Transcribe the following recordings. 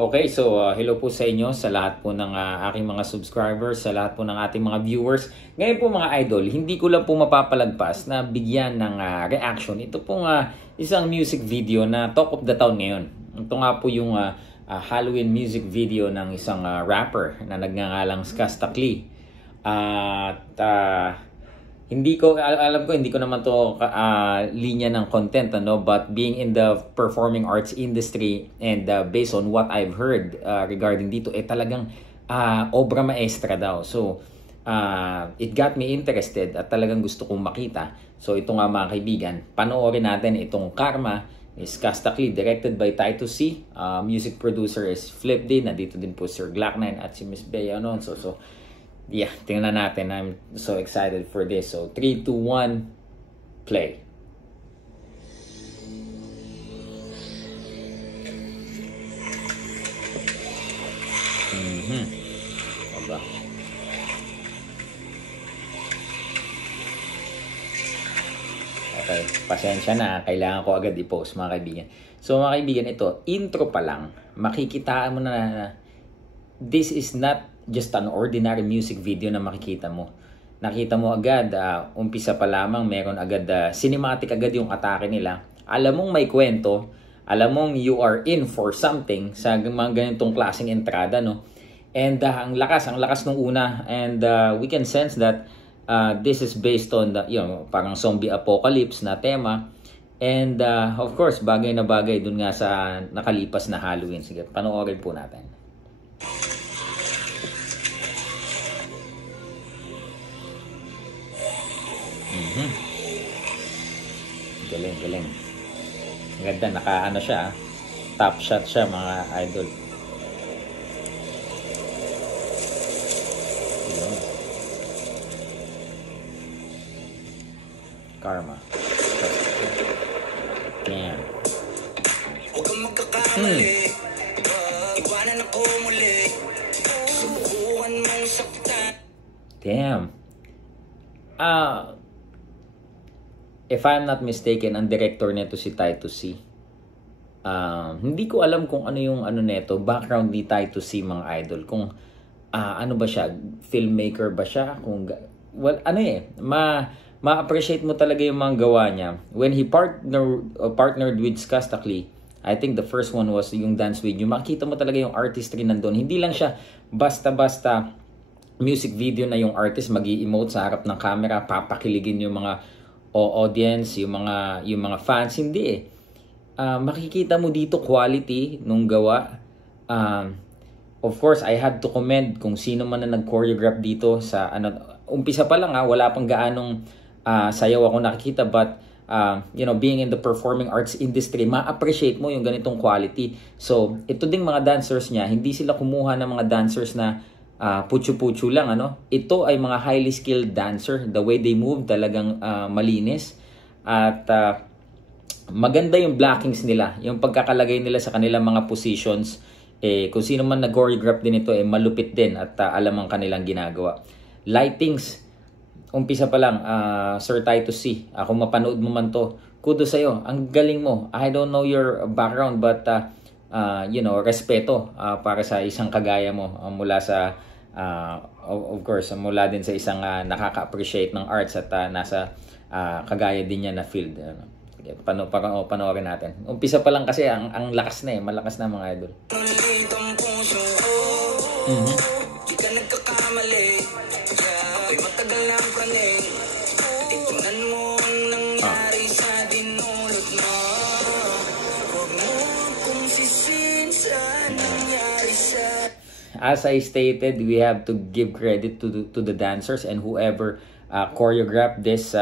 Okay, so hello po sa inyo, sa lahat po ng aking mga subscribers, sa lahat po ng ating mga viewers. Ngayon po mga idol, hindi ko lang po mapapalagpas na bigyan ng reaction. Ito pong isang music video na talk of the town ngayon. Ito nga po yung Halloween music video ng isang rapper na nagngangalang Skastakli. At hindi ko alam ko hindi ko naman to linya ng content but being in the performing arts industry and based on what I've heard regarding dito talagang obra maestra daw. So it got me interested at talagang gusto kong makita. So ito nga mga kaibigan, panoorin natin itong Karma is Skastakli, directed by Titus C. Music producer is Flip D. Nandito din po Sir Glock9 at si Miss Bea Alonso. So yeah, tingnan natin. I'm so excited for this. So, 3, 2, 1, play. Aba. Okay, pasensya na. Kailangan ko agad i-post mga kaibigan. So mga kaibigan, ito, intro pa lang. Makikitaan mo na this is not just an ordinary music video na makikita mo. Nakita mo agad, umpisa pa lamang, meron agad, cinematic agad yung atake nila. Alam mong may kwento, alam mong you are in for something sa mga ganitong klaseng entrada, no? And ang lakas nung una, and we can sense that this is based on the, parang zombie apocalypse na tema. And of course, bagay na bagay dun nga sa nakalipas na Halloween. Sige, panoorin po natin. Galing. Ganda, naka siya, top shot siya mga idol. Karma. Damn. Huwag kang magkakamali. Iwanan ako muli. Subukan mong saktan. Damn. If I'm not mistaken, ang director nito si Titus C. Hindi ko alam kung ano yung neto, background ni Titus C mga idol. Kung ano ba siya, filmmaker ba siya? Kung ma-appreciate mo talaga yung mga gawa niya. When he partnered with Skastakli, I think the first one was yung dance video. Makita mo talaga yung artistry nandun. Hindi lang siya basta-basta music video na yung artist magi-emote sa harap ng camera, papakiligin yung mga audience, yung mga fans. Hindi makikita mo dito quality nung gawa. Of course, I had to commend kung sino man na nag-choreograph dito sa umpisa pa lang wala pang gaanong sayaw ako nakikita, but being in the performing arts industry, ma-appreciate mo yung ganitong quality. So, ito ding mga dancers niya, hindi sila kumuha ng mga dancers na putyo-putyo lang, Ito ay mga highly skilled dancer. The way they move talagang malinis. At maganda yung blockings nila. Yung pagkakalagay nila sa kanilang mga positions. Kung sino man nag-choreograph din ito, malupit din at alam ang kanilang ginagawa. Lightings. Umpisa pa lang, Sir Titus C. Kung mapanood mo man to, kudos sa'yo. Ang galing mo. I don't know your background, but respeto para sa isang kagaya mo mula sa of course mula din sa isang nakaka-appreciate ng arts at nasa kagaya din niya na field. Sige, panoorin natin. Umpisa pa lang kasi ang lakas na malakas na mga idol. As I stated, we have to give credit to the dancers and whoever choreographed this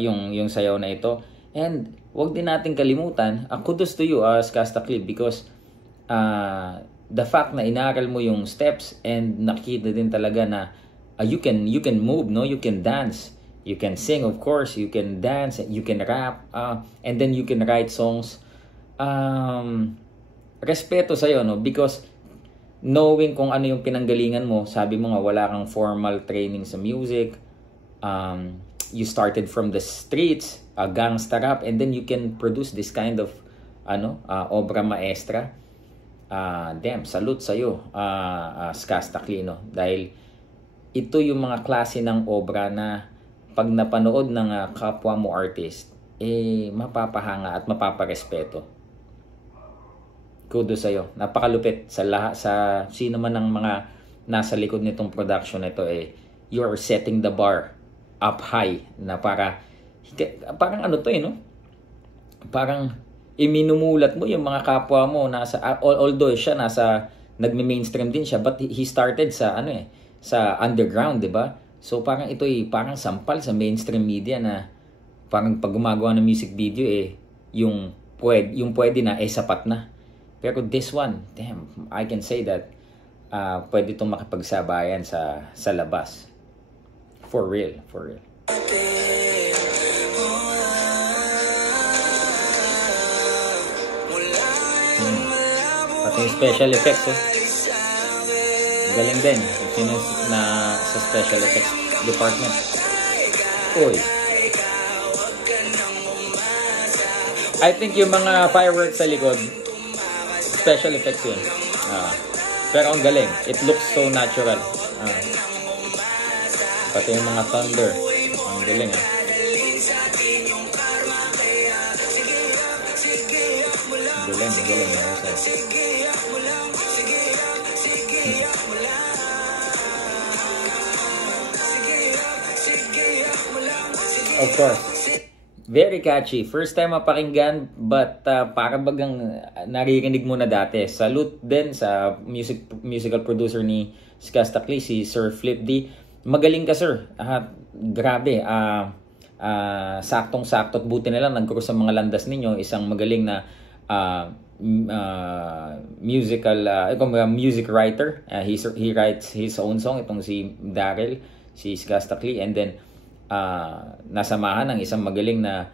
yung sayaw na ito. And wag din natin kalimutan, kudos to you Skastakli, because the fact na inaral mo yung steps and nakita din talaga na you can move, you can dance, you can sing, of course, you can dance, you can rap, and then you can write songs. Respeto sa'yo, because knowing kung ano yung pinanggalingan mo, sabi mo nga wala kang formal training sa music, you started from the streets, gangsta rap, and then you can produce this kind of obra maestra. damn, salute sa'yo, Skasta Clino. Dahil ito yung mga klase ng obra na pag napanood ng kapwa mo artist, mapapahanga at mapaparespeto. Kudos sa'yo. Napakalupit sa lahat, sa sino man ng mga nasa likod nitong production nito, you're setting the bar up high na parang ano to no? Parang iminumulat mo yung mga kapwa mo nasa, although siya nagme-mainstream din siya, but he started sa sa underground, 'di ba? So parang ito parang sampal sa mainstream media na parang pag gumagawa ng music video yung pwede na sapat na. Pero this one, damn, I can say that pwede itong makipagsabayan sa labas. For real, for real. Pati yung special effects, galing din. Sino na sa special effects department. Uy. I think yung mga fireworks sa likod, special effects yun. Pero ang galing. It looks so natural. Pati yung mga thunder. Ang galing Galing. Of course. Very catchy. First time mapakinggan, but para bagang naririnig mo na dati. Salute din sa musical producer ni Skasta Clee, si Sir Flip D. Magaling ka, sir. Grabe. Saktong-sakto at buti na lang nagkaroon sa mga landas ninyo. Isang magaling na music writer. He writes his own song. Itong si Daryl, si Skasta Clee. And then, nasamahan ng isang magaling na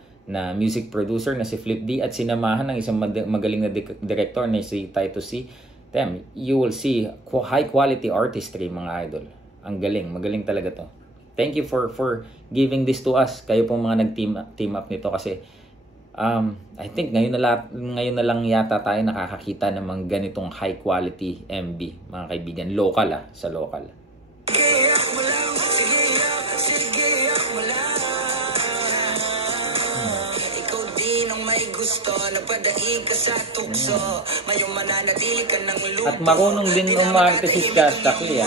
music producer na si Flip D at sinamahan ng isang magaling na director na si Titus C. Damn, you will see high quality artistry, mga idol. Ang magaling talaga to. Thank you for giving this to us. Kayo pong mga nag-team up nito kasi I think ngayon na lang yata tayo nakakakita ng mga ganitong high quality MV, mga kaibigan, local sa local. At marunong din umarte si Skasta Clee,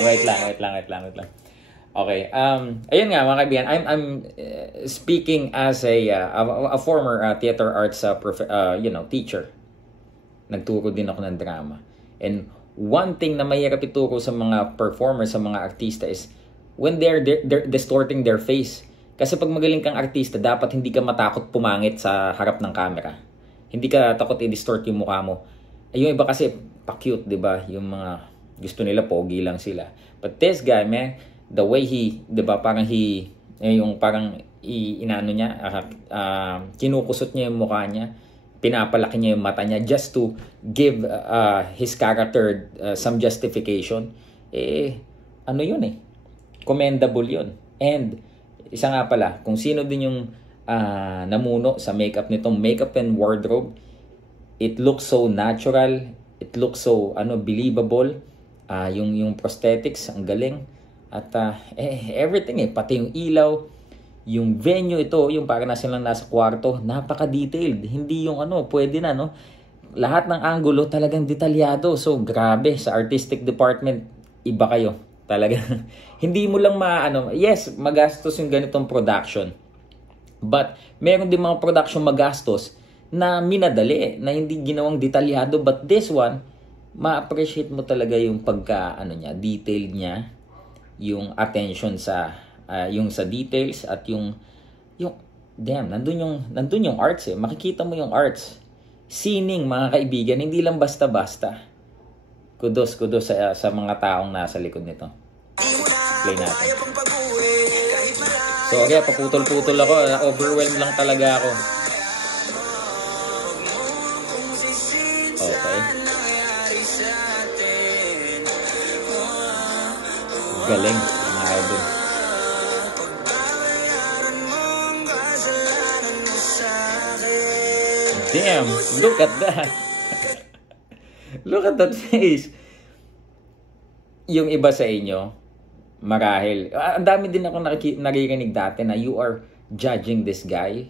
wait lang. Okay. Ayun nga, mga kaibigan, I'm speaking as a former theater arts teacher. Nagturo din ako ng drama. And one thing na mahirap ituro sa mga performers, sa mga artista is when they're distorting their face. Kasi pag magaling kang artista, dapat hindi ka matakot pumangit sa harap ng camera. Hindi ka takot i-distort yung mukha mo. Yung iba kasi pa-cute, 'di ba? Yung mga gusto nila pogi lang sila. But this guy, man, the way he, 'di ba, parang inaano niya, kinukusot niya yung mukha niya, pinapalaki niya yung mata niya just to give his character some justification. Ano yun commendable yun. And isa nga pala, kung sino din yung namuno sa makeup nitong makeup and wardrobe, it looks so natural, it looks so believable. Yung prosthetics, ang galing. At everything pati yung ilaw, yung venue ito, yung parang silang nasa kwarto, napaka-detailed. Hindi yung pwede na, lahat ng angulo talagang detalyado. So, grabe, sa artistic department, iba kayo. Talaga. Hindi mo lang yes, magastos yung ganitong production. But, meron din mga production magastos na minadali, na hindi ginawang detalyado. But this one, ma-appreciate mo talaga yung detailed niya, yung attention sa details at yung damn, nandun yung arts makikita mo yung arts. Sining, mga kaibigan, hindi lang basta-basta. Kudos sa mga taong nasa likod nito. Play natin. Sorry, paputol-putol ako. Overwhelmed lang talaga ako. Okay. Galing, mga idol. Damn, look at that. Look at that face. Yung iba sa inyo, marahil, ang dami din ako naririnig dati na you are judging this guy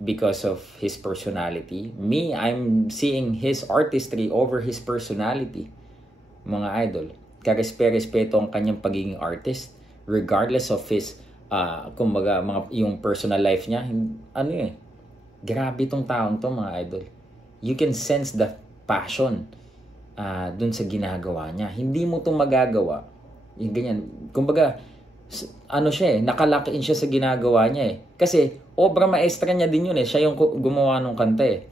because of his personality. Me, I'm seeing his artistry over his personality. Mga idol, karespeto ang kanyang pagiging artist regardless of his kumbaga yung personal life niya. Ano grabe tong taong to, mga idol. You can sense the passion dun sa ginagawa niya. Hindi mo to magagawa yung ganyan. Kumbaga ano siya nakalakiin siya sa ginagawa niya kasi obra maestra niya din yun siya yung gumawa ng kanta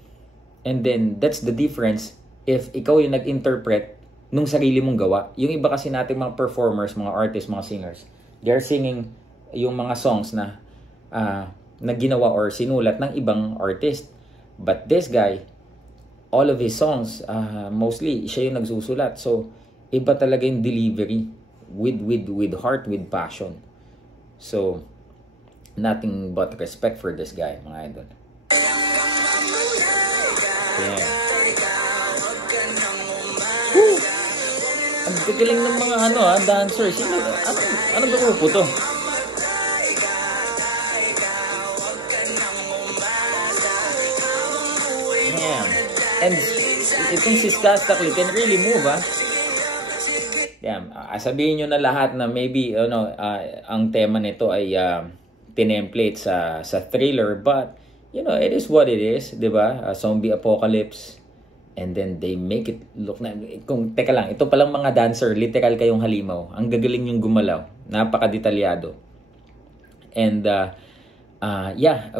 and then that's the difference if ikaw yung nag-interpret nung sarili mong gawa. Yung iba kasi natin mga performers, mga artists, mga singers, they're singing yung mga songs na ginawa or sinulat ng ibang artist. But this guy, all of his songs, mostly siya yung nagsusulat. So, iba talaga yung delivery with heart, with passion. So, nothing but respect for this guy, mga idol. Yeah. Woo! Ang galing ng mga dancers. Ano ba grupo to? Yeah. And itong si Skastakli can really move, Yeah, sabihin nyo na lahat na maybe ang tema nito ay tinemplate sa thriller, but it is what it is, 'di ba? Zombie apocalypse, and then they make it look na teka lang, ito palang mga dancer, literal kayong halimaw. Ang gagaling yung gumalaw, napakadetalyado. And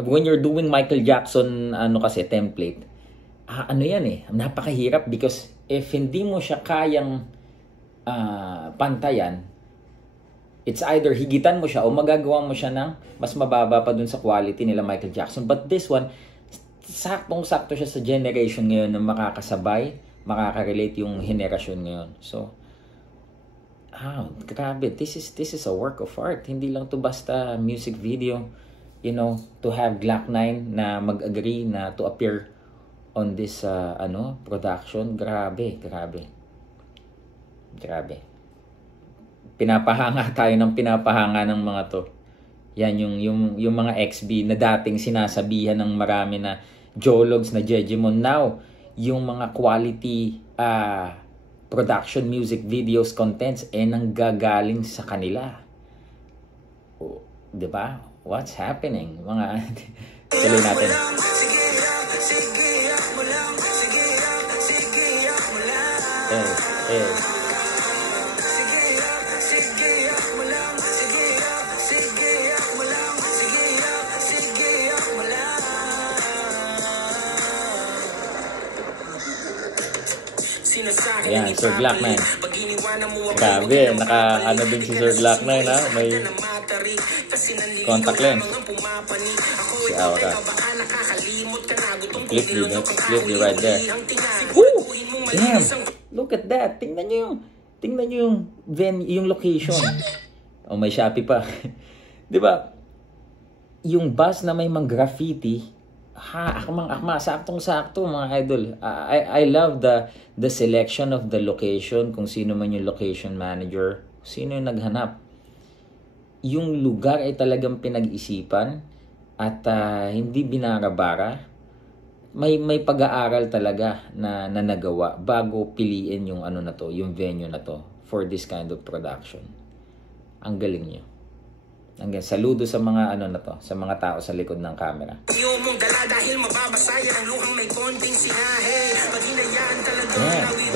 when you're doing Michael Jackson kasi template, napakahirap because if hindi mo siya kayang pantayan, it's either higitan mo siya o magagawa mo siya ng mas mababa pa dun sa quality nila Michael Jackson. But this one, saktong-sakto siya sa generation ngayon na makakasabay, makaka-relate yung generation ngayon. So, grabe, this is a work of art. Hindi lang to basta music video, to have Glock-9 na mag-agree na to appear on this production. Grabe. Pinapahanga tayo ng pinapahanga ng mga to. Yan yung mga XB na dating sinasabihan ng marami na Jologs na Jejemon. Now, yung mga quality production music videos contents nanggagaling sa kanila. Diba? What's happening? Mga tuloy natin. Ayan, Sir Glock-9. Grabe, naka din si Sir Glock-9 may contact lens. Si Aura. Clip you right there. Woo! Damn! Look at that. Tingnan nyo yung location. May Shopee pa. 'Di ba? Yung bus na may mga graffiti, akmang-akma, saktong-sakto, mga idol. I love the selection of the location, kung sino man yung location manager, sino yung naghanap. Yung lugar ay talagang pinag-isipan at hindi binarabara. May pag-aaral talaga na nagawa bago piliin yung yung venue na to for this kind of production. Ang galing niyo. Saludo sa mga sa mga tao sa likod ng camera. Yeah, look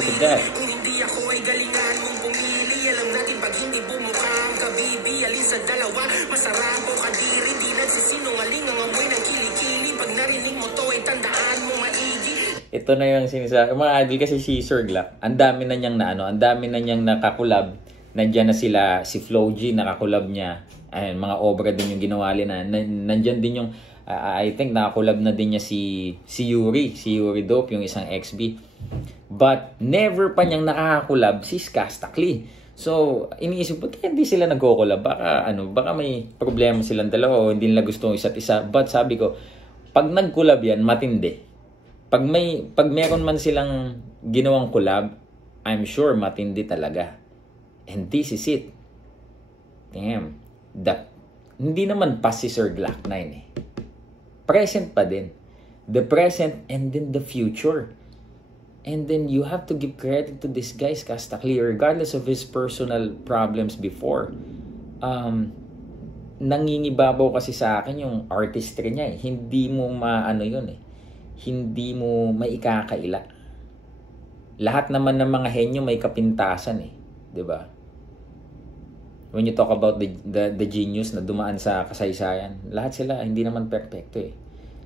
at that. Kung hindi ako ay galingan mong pumili, alam natin pag hindi bumukhang kabibi, alin sa dalawa, masarap o kadiri, di nagsisinungaling ang amoy ng kilikili, pag narinig mo to ay tandaan mo maigi. Ito na yung sinasabi, mga idol, kasi si Sir Glock, ang dami na niyang ang dami na niyang nakakulab. Nandiyan na si Flo G, nakakulab niya. Ayun, mga obra din yung ginawa nila. Nandiyan din yung, I think nakakulab na din niya si Yuri Dope, yung isang XB. But never pa niyang nakakakulab si Skastakli. So, iniisip ko, kaya hindi sila nagko-collab. Baka may problema silang dalawa o hindi nila gusto isa't isa. But sabi ko, pag nag-collab yan, matindi. pag meron man silang ginawang collab, I'm sure matindi talaga. And this is it. Damn. Hindi naman pa si Sir Glock 9 eh. Present pa din. The present and then the future. And then you have to give credit to this guy, Kastakli, regardless of his personal problems before. Nangingibabaw kasi sa akin yung artistry niya eh. Hindi mo maano yun eh. Hindi mo maikakaila. Lahat naman ng mga henyo may kapintasan eh. 'Di ba? When you talk about the genius na dumaan sa kasaysayan, lahat sila hindi naman perfecto eh.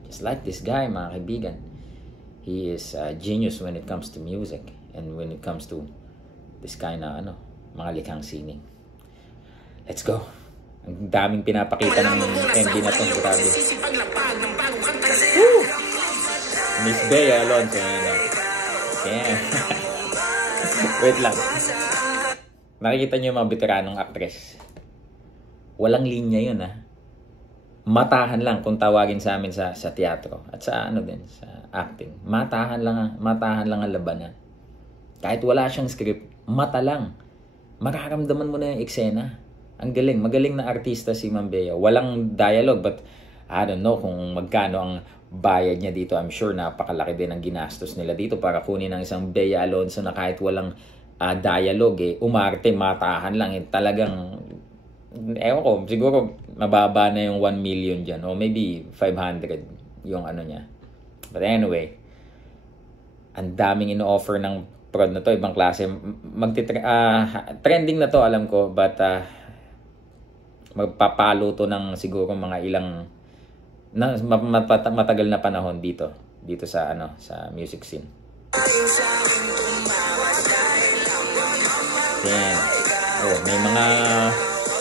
Just like this guy, mga kaibigan. He is a genius when it comes to music and when it comes to this kind na mga likhang sining. Let's go. Ang daming pinapakita ng MD na to. Grabe. Woo! Miss Bea Alonso. Damn. Wait lang. Nakikita niyo yung mga veteranong actress. Walang linya yun ha. Matahan lang kung tawagin sa amin sa teatro at sa sa acting. Matahan lang ang labanan. Kahit wala siyang script, mata lang. Mararamdaman mo na yung eksena. Ang galing, magaling na artista si Ma'am Bea. Walang dialogue but I don't know kung magkano ang bayad niya dito. I'm sure napakalaki din ang ginastos nila dito para kunin ang isang Bea Alonso na kahit walang dialogue eh. Umarte, matahan lang eh. Talagang ewan ko, siguro mababa na yung 1 million dyan o maybe 500 yung niya. But anyway, ang daming ino-offer ng prod na to, ibang klase. Trending na to, alam ko, but magpapalo to ng siguro mga ilang matagal na panahon dito sa sa music scene. Yan. Oh, may mga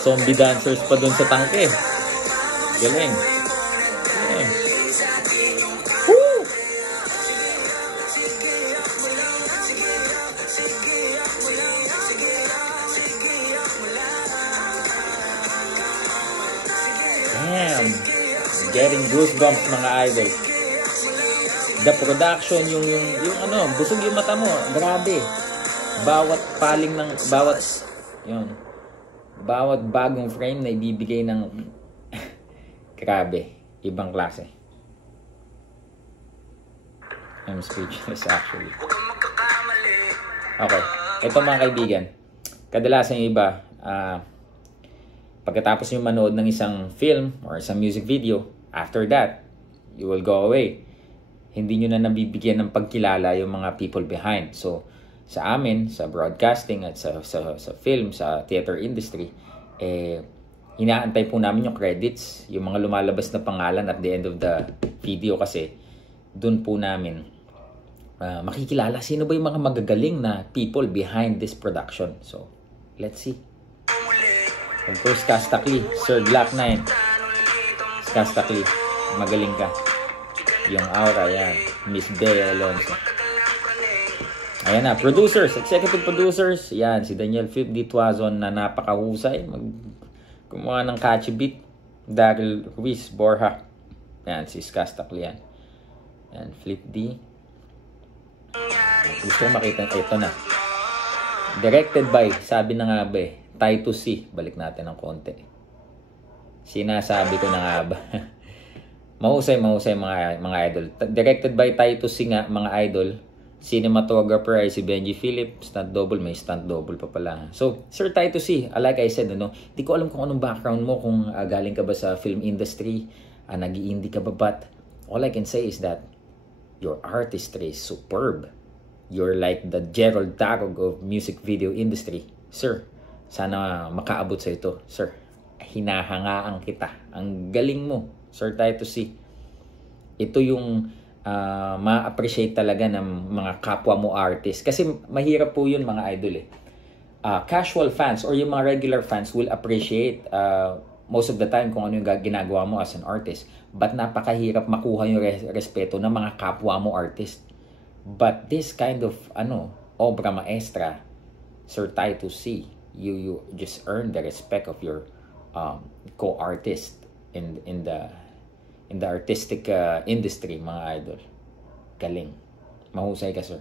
zombie dancers pa dun sa tangke. Galing. Galing. Woo! Damn. Getting goosebumps, mga idol. The production, yung busog yung mata mo. Grabe. Bawat paling ng bawat bagong frame na ibibigay ng grabe, ibang klase. I'm speechless actually. Okay, ito mga kaibigan, kadalasan yung iba pagkatapos yung manood ng isang film or isang music video, after that you will go away. Hindi nyo na nabibigyan ng pagkilala yung mga people behind. So sa amin, sa broadcasting at sa film, sa theater industry, inaantay po namin yung credits, yung mga lumalabas na pangalan at the end of the video kasi dun po namin makikilala sino ba yung mga magagaling na people behind this production. So, let's see. Of course, Kastakli, Sir Glock 9. Kastakli, magaling ka. Yung aura, yan. Miss Bea Alonso. Ayan na, producers, executive producers. Yan, si Daniel Philip D. Tuazon na napakahusay. Gumawa ng catchy beat. Daryl Ruiz Borja. Yan, si Kastakli yan. Yan, Flip D. Gusto makita, ito na. Directed by, sabi na nga ba Titus C. Balik natin ng konti. Sinasabi ko na nga ba. mahusay mga idol. Directed by Titus C nga, mga idol. Cinematographer ay si Benji Philip, stunt double, may stunt double pa pala. So, Sir Titus C, like I said, di ko alam kung anong background mo, kung galing ka ba sa film industry, nag-i-indie ka ba, but all I can say is that your artistry is superb. You're like the Gerald Tarog of music video industry. Sir, sana makaabot sa ito. Sir, hinahangaan kita. Ang galing mo, Sir Titus C. Ito yung ma-appreciate talaga ng mga kapwa mo artist. Kasi mahirap po yun, mga idol eh. Casual fans or yung mga regular fans will appreciate most of the time kung ano yung ginagawa mo as an artist. But napakahirap makuha yung respeto ng mga kapwa mo artist. But this kind of obra maestra, Sir Titus C, you just earn the respect of your co-artist in the artistic industry, mga idol. Galing. Mahusay ka, sir.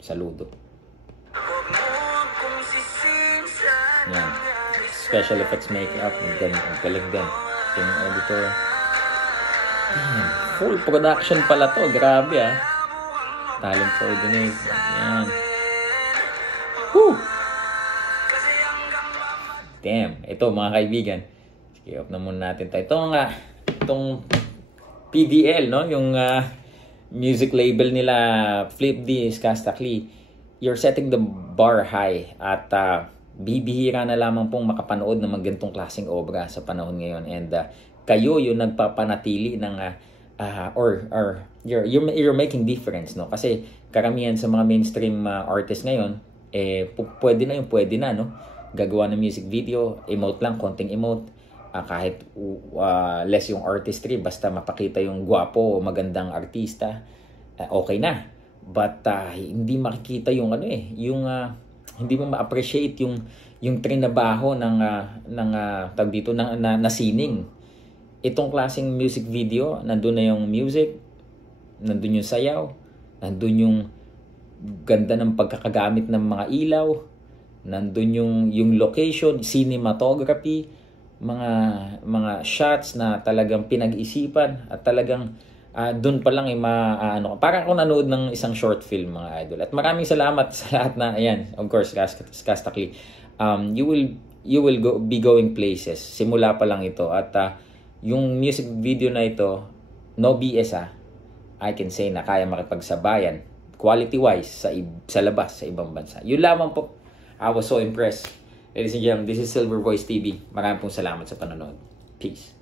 Saludo. Yan. Special effects makeup. Ang galing din. Yung editor. Damn. Full production pala to. Grabe ah. Talent coordinate. Yan. Woo! Damn. Ito mga kaibigan. Sige, off na muna natin tayo. Itong PDL, no? Yung music label nila, Flip D, Skastakli. You're setting the bar high. At bibihira na lamang pong makapanood ng mga ganitong klaseng obra sa panahon ngayon. And kayo yung nagpapanatili ng or you're making difference, no? Kasi karamihan sa mga mainstream artists ngayon pwede na no, gagawa ng music video, emote lang, konting emote, kahit less yung artistry, basta mapakita yung gwapo o magandang artista, okay na. But hindi makikita yung hindi mo ma-appreciate yung trinabaho ng tag dito na sining. Itong klaseng music video, nandun na yung music, nandun yung sayaw, nandun yung ganda ng pagkakagamit ng mga ilaw, nandun yung location, cinematography, mga shots na talagang pinag-isipan at talagang doon pa lang parang ako nanood ng isang short film, mga idol. At maraming salamat sa lahat na ayan, of course, Skastakli. You will be going places. Simula pa lang ito at yung music video na ito, no BS I can say na kaya makipagsabayan quality-wise sa labas, sa ibang bansa. Yun lamang po. I was so impressed. Ladies and gentlemen, this is Silver Voice TV. Maraming pong salamat sa panonood. Peace.